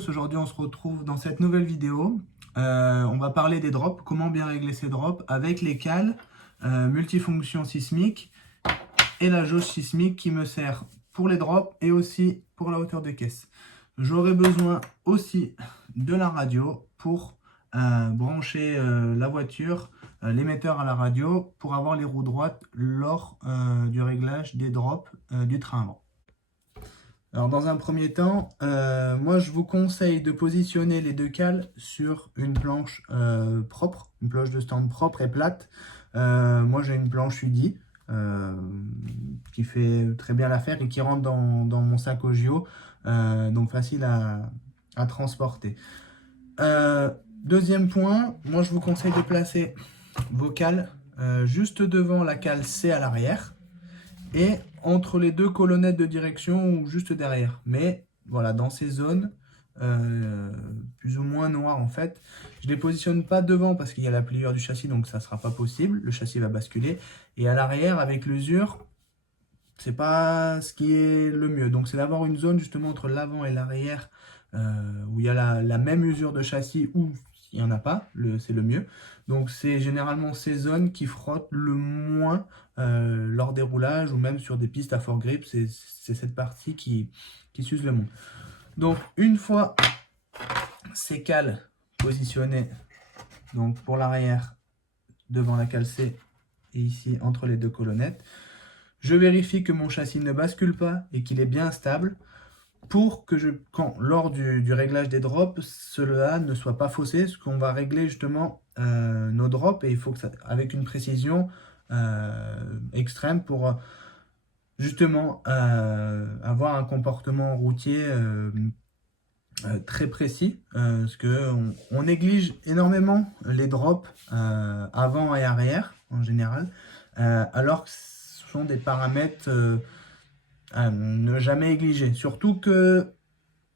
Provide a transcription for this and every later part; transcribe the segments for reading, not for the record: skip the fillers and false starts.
tous, aujourd'hui on se retrouve dans cette nouvelle vidéo. On va parler des drops, comment bien régler ces drops avec les cales multifonctions sismiques et la jauge sismique qui me sert pour les drops et aussi pour la hauteur de caisse. J'aurai besoin aussi de la radio pour brancher la voiture, l'émetteur à la radio pour avoir les roues droites lors du réglage des drops du train avant. Alors dans un premier temps, moi je vous conseille de positionner les deux cales sur une planche propre, une planche de stand propre et plate. Moi j'ai une planche UDI qui fait très bien l'affaire et qui rentre dans mon sac Ogio, donc facile à transporter. Deuxième point, moi je vous conseille de placer vos cales juste devant la cale C à l'arrière et entre les deux colonnettes de direction ou juste derrière. Mais voilà, dans ces zones plus ou moins noires en fait, je ne les positionne pas devant parce qu'il y a la pliure du châssis, donc ça ne sera pas possible. Le châssis va basculer. Et à l'arrière, avec l'usure, c'est pas ce qui est le mieux. Donc c'est d'avoir une zone justement entre l'avant et l'arrière où il y a la même usure de châssis ou il n'y en a pas, c'est le mieux. Donc c'est généralement ces zones qui frottent le moins lors des roulages ou même sur des pistes à fort grip. C'est cette partie qui s'use le moins. Donc une fois ces cales positionnées donc pour l'arrière devant la cale C et ici entre les deux colonnettes, je vérifie que mon châssis ne bascule pas et qu'il est bien stable pour que lors du réglage des drops, cela ne soit pas faussé, parce qu'on va régler justement nos drops et il faut que ça, avec une précision extrême pour justement avoir un comportement routier très précis, parce qu'on néglige énormément les drops avant et arrière en général, alors que ce sont des paramètres à ne jamais négliger. Surtout que,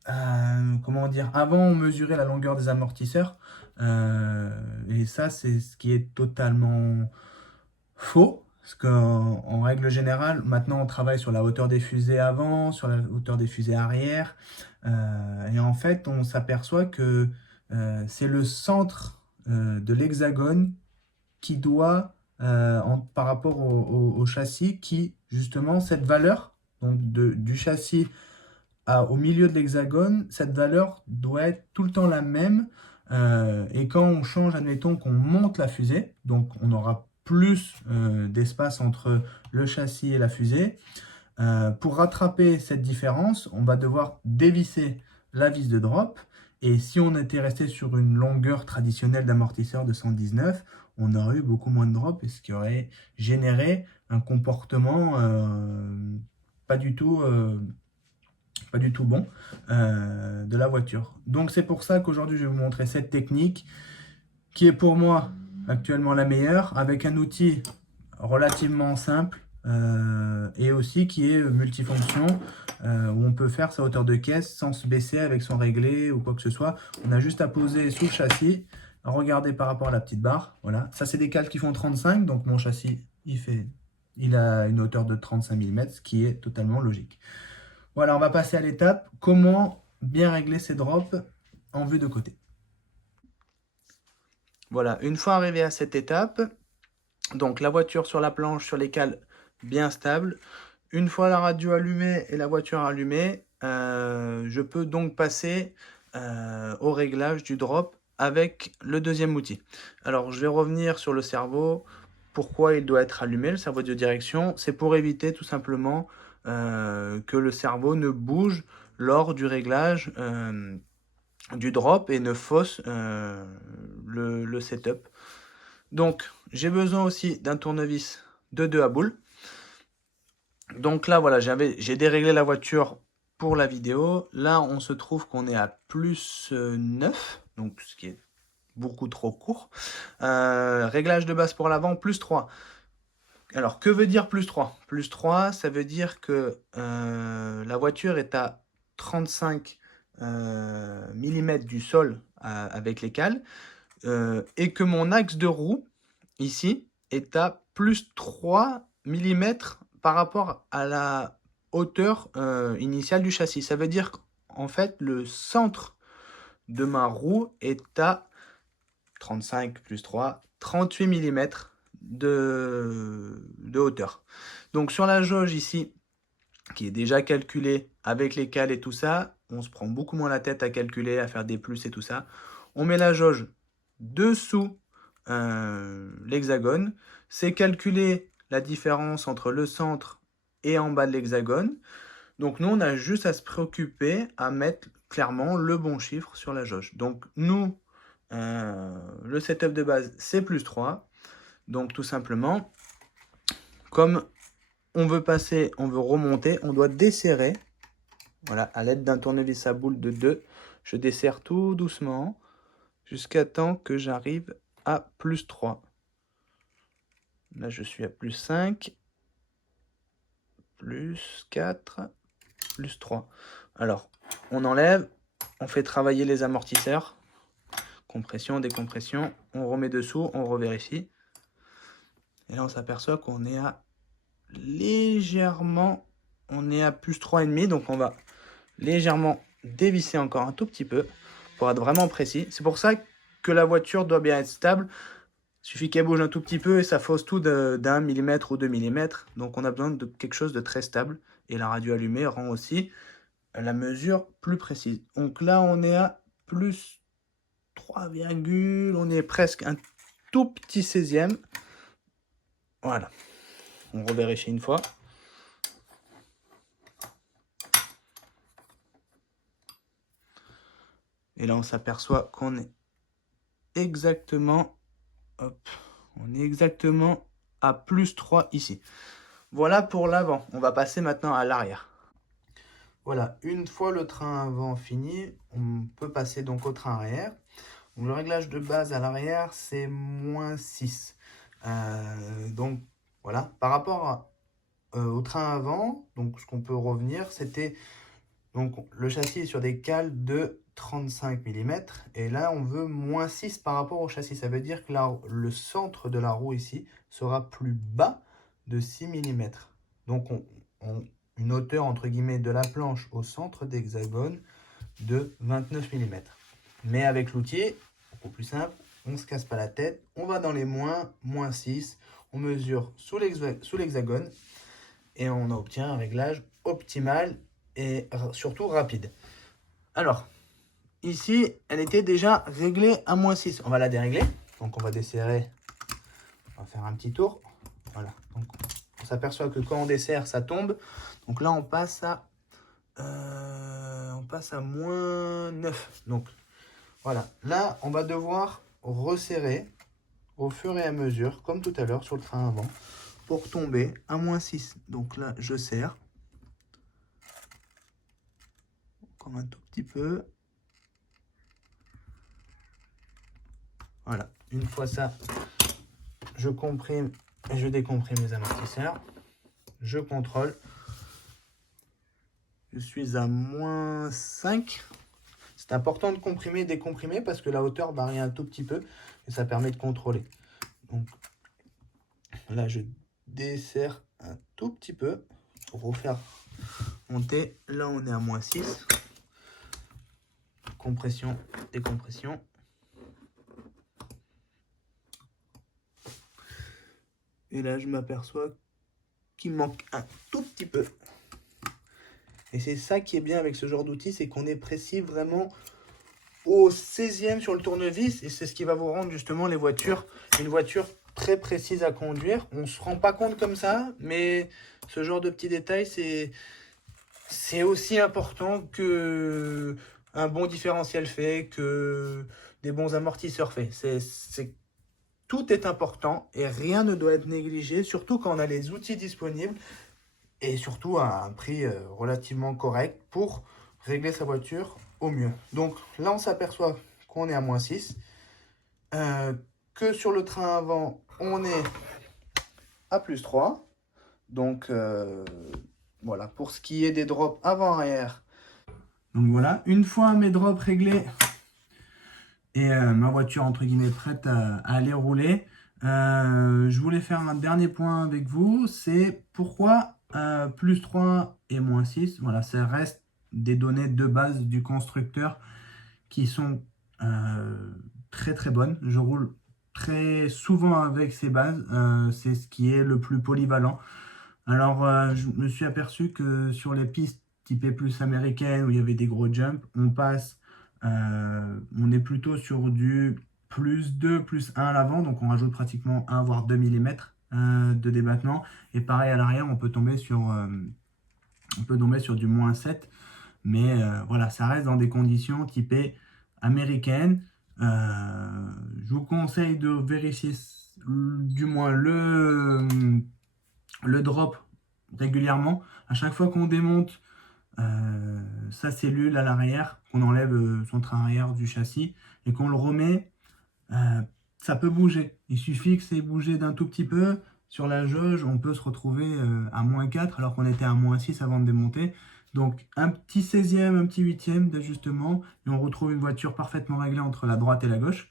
comment dire, avant on mesurait la longueur des amortisseurs, et ça c'est ce qui est totalement faux. Parce qu'en règle générale, maintenant on travaille sur la hauteur des fusées avant, sur la hauteur des fusées arrière. Et en fait, on s'aperçoit que c'est le centre de l'hexagone qui doit, par rapport au châssis, qui justement, cette valeur donc du châssis au milieu de l'hexagone, cette valeur doit être tout le temps la même. Et quand on change, admettons qu'on monte la fusée, donc on aura plus d'espace entre le châssis et la fusée. Pour rattraper cette différence, on va devoir dévisser la vis de drop. Et si on était resté sur une longueur traditionnelle d'amortisseur de 119, on aurait eu beaucoup moins de drop, et ce qui aurait généré un comportement pas du tout bon de la voiture. Donc c'est pour ça qu'aujourd'hui je vais vous montrer cette technique qui est pour moi actuellement la meilleure, avec un outil relativement simple et aussi qui est multifonction, où on peut faire sa hauteur de caisse sans se baisser avec son réglé ou quoi que ce soit. On a juste à poser sous le châssis, regarder par rapport à la petite barre. Voilà, ça c'est des cales qui font 35, donc mon châssis il a une hauteur de 35 mm, ce qui est totalement logique. Voilà, on va passer à l'étape comment bien régler ces drops en vue de côté. Voilà, une fois arrivé à cette étape, donc la voiture sur la planche, sur les cales bien stables. Une fois la radio allumée et la voiture allumée, je peux donc passer au réglage du drop avec le deuxième outil. Alors je vais revenir sur le servo. Pourquoi il doit être allumé, le servo de direction? C'est pour éviter tout simplement que le servo ne bouge lors du réglage du drop et ne fausse le setup. Donc j'ai besoin aussi d'un tournevis de 2 à boules. Donc là voilà, j'ai déréglé la voiture pour la vidéo. Là on se trouve qu'on est à plus 9, donc ce qui est beaucoup trop court. Réglage de base pour l'avant, plus 3. Alors, que veut dire plus 3? Plus 3, ça veut dire que la voiture est à 35 mm du sol avec les cales, et que mon axe de roue, ici, est à plus 3 mm par rapport à la hauteur initiale du châssis. Ça veut dire qu'en fait, le centre de ma roue est à 35 plus 3, 38 mm de hauteur. Donc sur la jauge ici, qui est déjà calculée avec les cales et tout ça, on se prend beaucoup moins la tête à calculer, à faire des plus et tout ça. On met la jauge dessous l'hexagone. C'est calculer la différence entre le centre et en bas de l'hexagone. Donc nous, on a juste à se préoccuper à mettre clairement le bon chiffre sur la jauge. Donc nous, le setup de base, c'est plus 3. Donc tout simplement, comme on veut passer, on veut remonter, on doit desserrer. Voilà, à l'aide d'un tournevis à boule de 2, je desserre tout doucement jusqu'à temps que j'arrive à plus 3. Là, je suis à plus 5, plus 4, plus 3. Alors, on enlève, on fait travailler les amortisseurs. Compression, décompression, on remet dessous, on revérifie. Et là, on s'aperçoit qu'on est à légèrement, on est à plus 3,5. Donc, on va légèrement dévisser encore un tout petit peu pour être vraiment précis. C'est pour ça que la voiture doit bien être stable. Il suffit qu'elle bouge un tout petit peu et ça fausse tout d'1 mm ou 2 mm. Donc on a besoin de quelque chose de très stable. Et la radio allumée rend aussi la mesure plus précise. Donc là, on est à plus 3, on est presque un tout petit 16e. Voilà. On revérifie une fois. Et là, on s'aperçoit qu'on est exactement... Hop, on est exactement à plus 3 ici. Voilà pour l'avant. On va passer maintenant à l'arrière. Voilà, une fois le train avant fini, on peut passer donc au train arrière. Donc, le réglage de base à l'arrière, c'est moins 6. Donc voilà, par rapport au train avant, donc ce qu'on peut revenir, c'était donc le châssis est sur des cales de 35 mm et là on veut moins 6 par rapport au châssis. Ça veut dire que le centre de la roue ici sera plus bas de 6 mm. Donc une hauteur entre guillemets de la planche au centre d'hexagone de 29 mm. Mais avec l'outil, beaucoup plus simple, on ne se casse pas la tête, on va dans les moins 6, on mesure sous l'hexagone et on obtient un réglage optimal et surtout rapide. Alors, ici, elle était déjà réglée à moins 6. On va la dérégler. Donc, on va desserrer. On va faire un petit tour. Voilà. Donc, on s'aperçoit que quand on desserre, ça tombe. Donc là, on passe à moins 9. Donc, voilà. Là, on va devoir resserrer au fur et à mesure, comme tout à l'heure sur le train avant, pour tomber à moins 6. Donc là, je serre. Encore un tout petit peu. Voilà. Une fois ça, je comprime et je décomprime les amortisseurs. Je contrôle. Je suis à moins 5. C'est important de comprimer et décomprimer parce que la hauteur varie un tout petit peu et ça permet de contrôler. Donc là, je desserre un tout petit peu pour refaire monter. Là, on est à moins 6. Compression, décompression. Et là, je m'aperçois qu'il manque un tout petit peu. Et c'est ça qui est bien avec ce genre d'outil, c'est qu'on est précis vraiment au 16e sur le tournevis. Et c'est ce qui va vous rendre justement une voiture très précise à conduire. On ne se rend pas compte comme ça, mais ce genre de petits détails, c'est aussi important que un bon différentiel fait, que des bons amortisseurs faits. Tout est important et rien ne doit être négligé, surtout quand on a les outils disponibles et surtout à un prix relativement correct pour régler sa voiture au mieux. Donc là, on s'aperçoit qu'on est à moins 6, que sur le train avant, on est à plus 3. Donc voilà, pour ce qui est des drops avant-arrière. Donc voilà, une fois mes drops réglés et ma voiture entre guillemets prête à aller rouler, je voulais faire un dernier point avec vous, c'est pourquoi plus 3 et moins 6. Voilà, ça reste des données de base du constructeur qui sont très très bonnes. Je roule très souvent avec ces bases, c'est ce qui est le plus polyvalent. Alors, je me suis aperçu que sur les pistes typées plus américaines où il y avait des gros jumps, on est plutôt sur du plus 2, plus 1 à l'avant, donc on rajoute pratiquement 1 voire 2 mm de débattement. Et pareil à l'arrière, on peut tomber sur du moins 7, mais voilà, ça reste dans des conditions typées américaines. Je vous conseille de vérifier du moins le drop régulièrement. À chaque fois qu'on démonte sa cellule à l'arrière, qu'on enlève son train arrière du châssis et qu'on le remet, ça peut bouger. Il suffit que c'est bougé d'un tout petit peu. Sur la jauge, on peut se retrouver à -4 alors qu'on était à -6 avant de démonter. Donc un petit 16e, un petit 8e d'ajustement et on retrouve une voiture parfaitement réglée entre la droite et la gauche.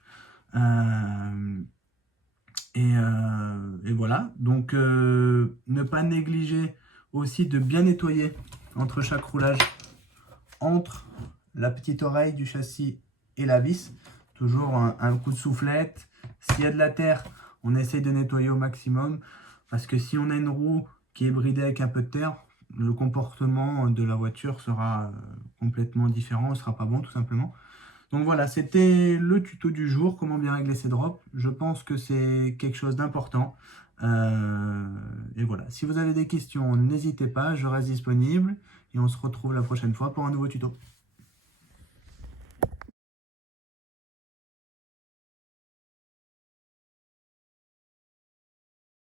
Et voilà, donc ne pas négliger aussi de bien nettoyer entre chaque roulage, entre la petite oreille du châssis et la vis. Toujours un coup de soufflette. S'il y a de la terre, on essaye de nettoyer au maximum, parce que si on a une roue qui est bridée avec un peu de terre, le comportement de la voiture sera complètement différent, ne sera pas bon tout simplement. Donc voilà, c'était le tuto du jour, comment bien régler ses drops. Je pense que c'est quelque chose d'important. Et voilà, si vous avez des questions, n'hésitez pas, je reste disponible et on se retrouve la prochaine fois pour un nouveau tuto.